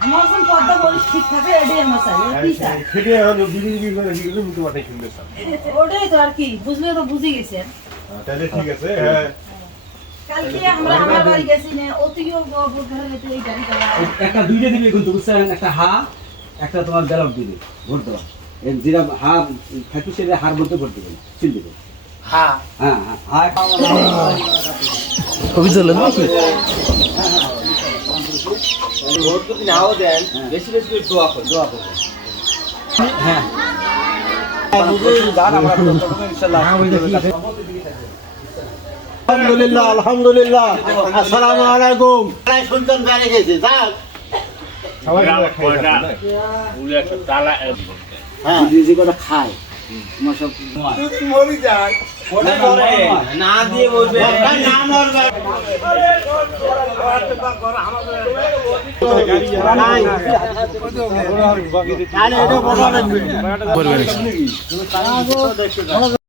আমার যখন পদ্মা বলিস ঠিক থাকে এটাই আমার চাই আর কি চাই খেটে এখন বিড়ি বিড়ি করে কি করে মুখে পাঠাই কিনবে ওটাই তো আর কি বুঝলে তো বুঝে গেছেন তাহলে ঠিক আছে হ্যাঁ। কালকে আমরা আমার বাড়ি গেছি না অতিও বুধবার হইতে এই গাড়ি করা একটা দুইটা দিবে কিন্তু বুঝছেন? একটা হা একটা তোমার ব্যালট দিবে ভোট দেওয়া এর যেটা হা থাকি সেটা হার বলতে ভোট দেবেন চিল দেবে। হ্যাঁ হ্যাঁ হ্যাঁ। হা অভিযোগ নাকি ভোট যদি নাও দেন বেশি বেশি করে দোয়া করো দোয়া করো হ্যাঁ। আলহামদুলিল্লাহ আলহামদুলিল্লাহ। আসসালামু আলাইকুম। শুনতেন বেড়ে গেছে যাক সবাই হ্যাঁ। যে কথা খায় তোমার সব না দিয়ে বলবে। নাম মরবে গাড়ি